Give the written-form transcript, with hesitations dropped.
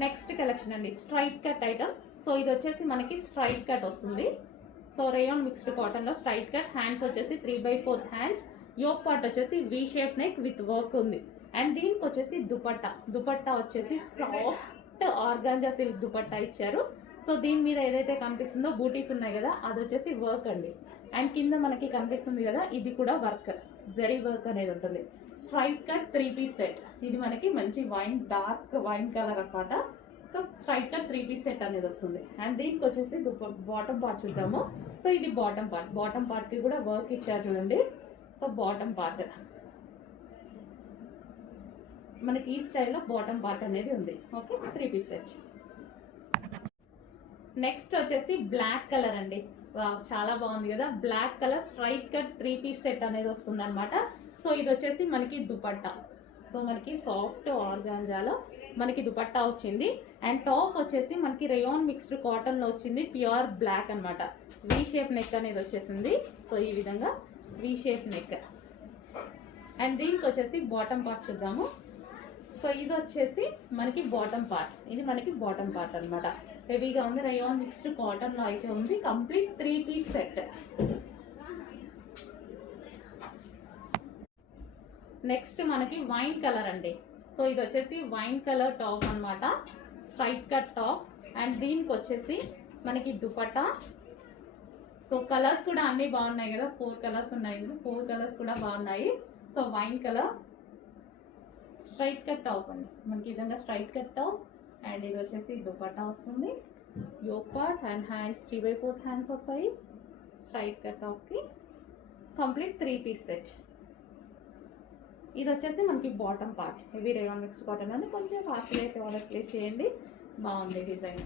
Next collection అండి straight cut item. So ఇది వచ్చేసి మనకి స్ట్రైట్ కట్ వస్తుంది. సో రేయాన్ మిక్స్డ్ కాటన్ లో స్ట్రైట్ కట్. హ్యాండ్స్ వచ్చేసి 3/4 హ్యాండ్స్. యోక్ పార్ట్ వచ్చేసి V shape neck with work ఉంది. అండ్ దీనికి వచ్చేసి దుపట్టా వచ్చేసి సాఫ్ట్ ఆర్గాంజా సిల్క్ దుపట్టా ఇచ్చారు. సో దీని మీద ఏదైతే కనిపిస్తుందో బూటీస్ ఉన్నాయి కదా, అది వచ్చేసి వర్క్ అండి. అండ్ కింద మనకి కనిపిస్తుంది కదా, ఇది కూడా వర్క్, జరీ వర్క్ అనేది ఉంటుంది. Straight cut 3 piece set. ఇది మనకి మంచి డార్క్ వైన్ కలర్ అనమాట. So straight cut 3 piece set అనేది వస్తుంది. అండ్ దీనికి వచ్చేసి బాటమ్ పార్ట్ చూద్దాము. సో ఇది బాటమ్ పార్ట్ కి కూడా వర్క్ ఇచ్చారు చూడండి. సో బాటమ్ పార్ట్ మనకి ఈ స్టైల్లో బాటమ్ పార్ట్ అనేది ఉంది. Okay, 3 piece set. నెక్స్ట్ వచ్చేసి బ్లాక్ కలర్ అండి. చాలా బాగుంది కదా, black colour straight cut 3 piece set అనేది వస్తుంది అనమాట. సో ఇది వచ్చేసి మనకి దుపట్టా. సో మనకి సాఫ్ట్ ఆర్గాంజాలో మనకి దుపట్టా వచ్చింది. అండ్ టాప్ వచ్చేసి మనకి రేయాన్ మిక్స్డ్ కాటన్ లో వచ్చింది, ప్యూర్ బ్లాక్ అనమాట. వి షేప్ నెక్ అనేది వచ్చేసింది. సో ఈ విధంగా వి షేప్ నెక్. అండ్ దీనికి వచ్చేసి బాటమ్ పార్ట్ చూద్దాము. సో ఇది వచ్చేసి మనకి బాటమ్ పార్ట్. ఇది మనకి బాటమ్ పార్ట్ అనమాట. హెవీగా ఉంది, రేయాన్ మిక్స్డ్ కాటన్ లో అయితే ఉంది. Complete 3 piece set. నెక్స్ట్ మనకి వైన్ కలర్ అండి. సో ఇది వచ్చేసి వైన్ కలర్ టాప్ అనమాట, స్ట్రైట్ కట్ టాప్. అండ్ దీనికి వచ్చేసి మనకి దుపట్టా. సో కలర్స్ కూడా అన్ని బాగున్నాయి కదా, 4 కలర్స్ ఉన్నాయి. 4 కలర్స్ కూడా బాగున్నాయి. So wine colour straight cut top అండి, మనకి ఈ విధంగా స్ట్రైట్ కట్ టాప్. అండ్ ఇది వచ్చేసి దుపట్టా వస్తుంది, yoke part and hands 3/4 hands వస్తాయి స్ట్రైట్ కట్ టాప్కి. Complete 3 piece set. ఇది వచ్చేసి మనకి bottom part. Heavy rayon mixed cotton అని కొంచెం ఫాస్ట్గా అయితే ఆర్డర్ ప్లేస్ చేయండి. బాగుంది డిజైన్.